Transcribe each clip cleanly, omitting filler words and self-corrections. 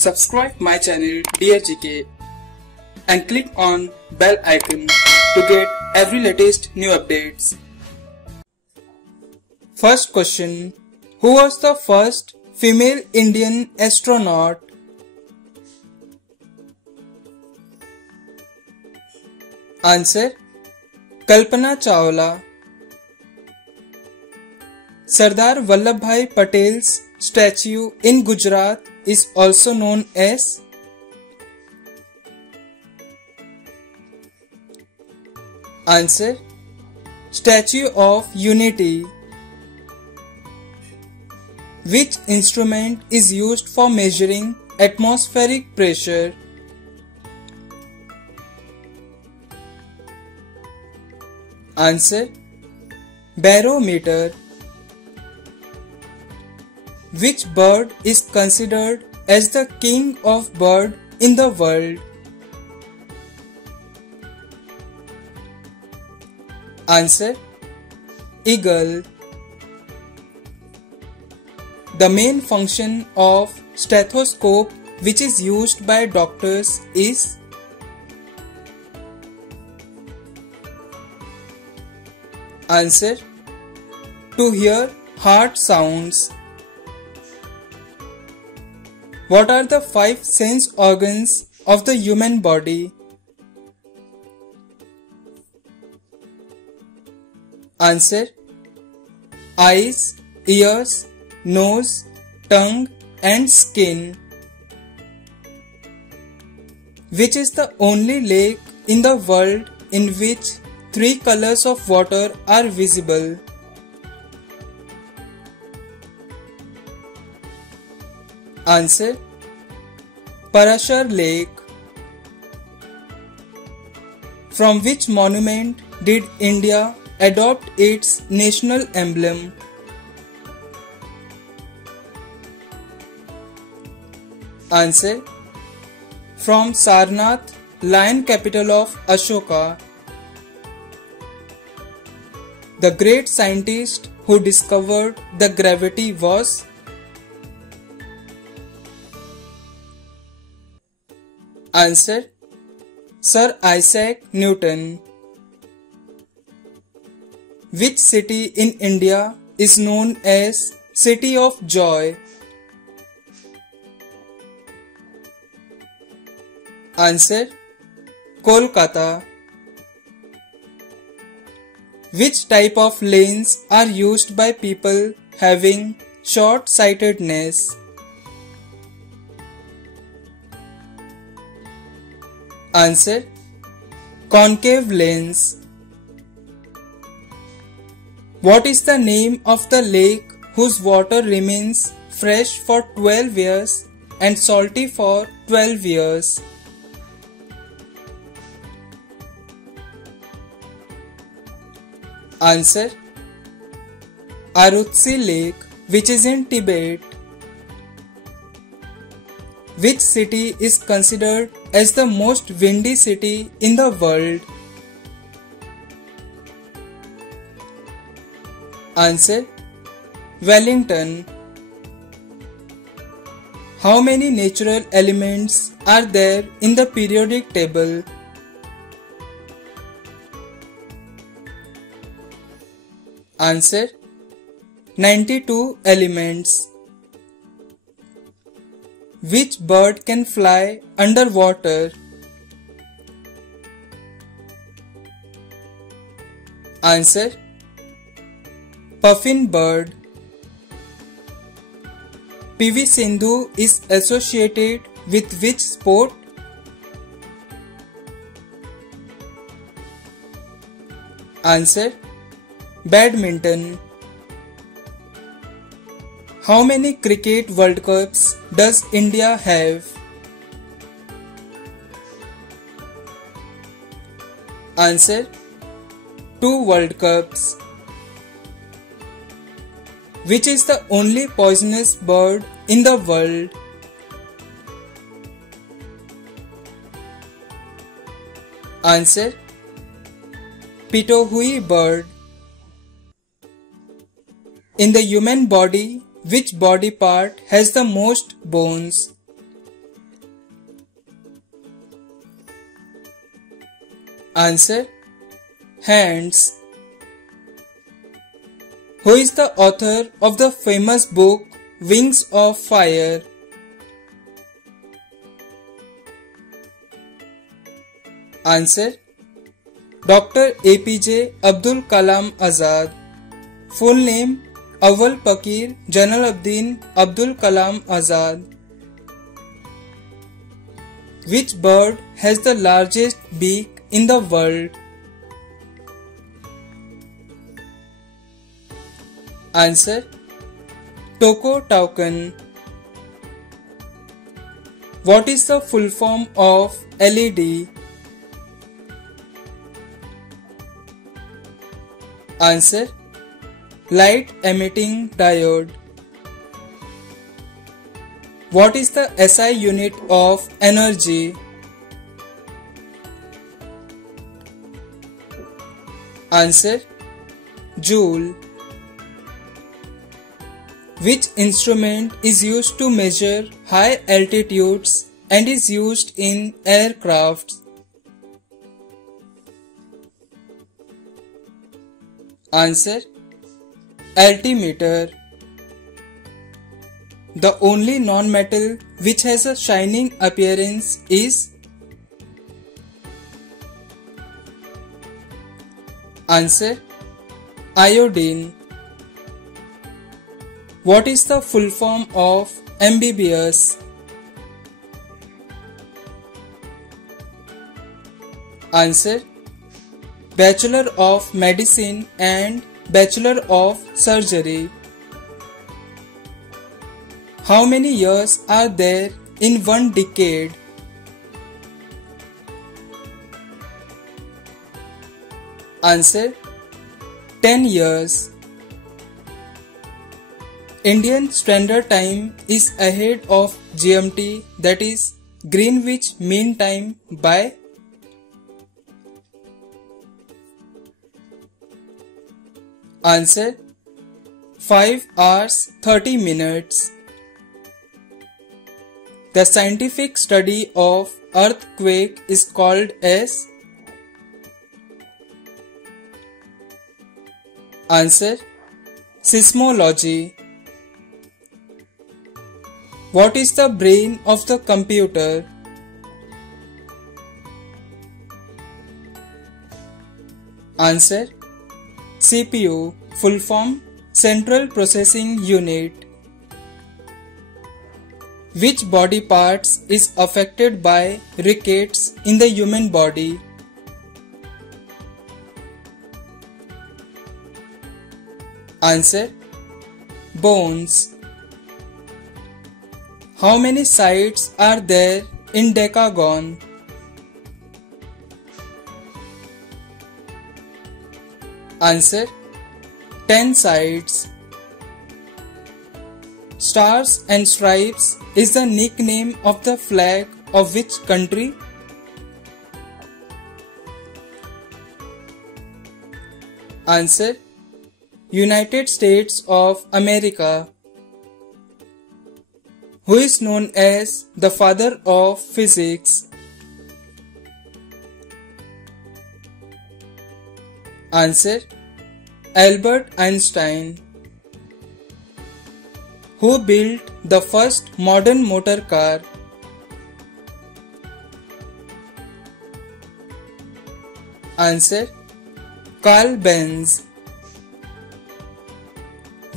Subscribe my channel Dear GK and click on bell icon to get every latest new updates. First question. Who was the first female Indian astronaut? Answer. Kalpana Chawla. Sardar Vallabhbhai Patel's statue in Gujarat is also known as? Answer. Statue of Unity. Which instrument is used for measuring atmospheric pressure? Answer. Barometer. Which bird is considered as the king of bird in the world? Answer. Eagle. The main function of stethoscope which is used by doctors is? Answer. To hear heart sounds. What are the 5 sense organs of the human body? Answer. Eyes, ears, nose, tongue and skin. Which is the only lake in the world in which 3 colors of water are visible? Answer. Parashar Lake. From which monument did India adopt its national emblem? Answer. From Sarnath, lion capital of Ashoka. The great scientist who discovered the gravity was? Answer. Sir Isaac Newton. Which city in India is known as City of Joy? Answer. Kolkata. Which type of lens are used by people having short-sightedness? Answer. Concave lens. What is the name of the lake whose water remains fresh for 12 years and salty for 12 years? Answer. Arutsi Lake, which is in Tibet. Which city is considered as the most windy city in the world? Answer. Wellington. How many natural elements are there in the periodic table? Answer. 92 elements. Which bird can fly underwater? Answer. Puffin bird. PV Sindhu is associated with which sport? Answer. Badminton. How many cricket World Cups does India have? Answer. 2 World Cups. Which is the only poisonous bird in the world? Answer. Pitohui bird. In the human body, which body part has the most bones? Answer: hands. Who is the author of the famous book Wings of Fire? Answer: Dr. APJ Abdul Kalam Azad. Full name: Awal Pakir Jalaluddin Abdul Kalam Azad. Which bird has the largest beak in the world? Answer: Toko Taukan. What is the full form of LED? Answer: light emitting diode. What is the SI unit of energy? Answer: joule. Which instrument is used to measure high altitudes and is used in aircrafts? Answer: altimeter. The only non-metal which has a shining appearance is? Answer: iodine. What is the full form of MBBS? Answer: Bachelor of Medicine and Bachelor of Surgery. How many years are there in one decade? Answer: 10 years. Indian Standard Time is ahead of GMT, that is Greenwich Mean Time, by? Answer: 5 hours 30 minutes. The scientific study of earthquake is called as? Answer: seismology. What is the brain of the computer? Answer: CPU, full form Central Processing Unit. Which body parts is affected by rickets in the human body? Answer: bones. How many sides are there in Decagon? Answer: 10 sides. Stars and Stripes is the nickname of the flag of which country? Answer: United States of America. Who is known as the father of physics? Answer: Albert Einstein. Who built the first modern motor car? Answer: Carl Benz.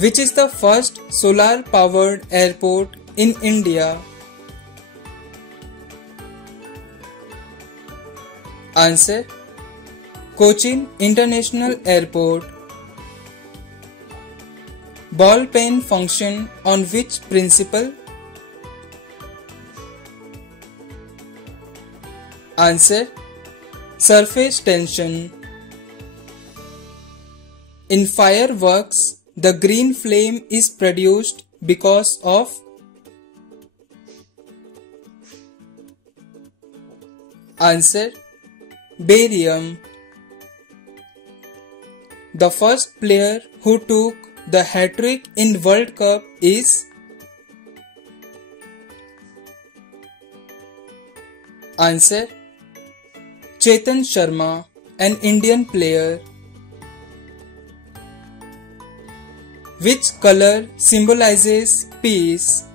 Which is the first solar powered airport in India? Answer: Cochin International Airport. Ball pen function on which principle? Answer: surface tension. In fireworks, the green flame is produced because of? Answer: barium. The first player who took the hat-trick in World Cup is? Answer: Chetan Sharma, an Indian player? Which color symbolizes peace?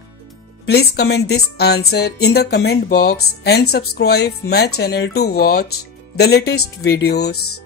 Please comment this answer in the comment box and subscribe my channel to watch the latest videos.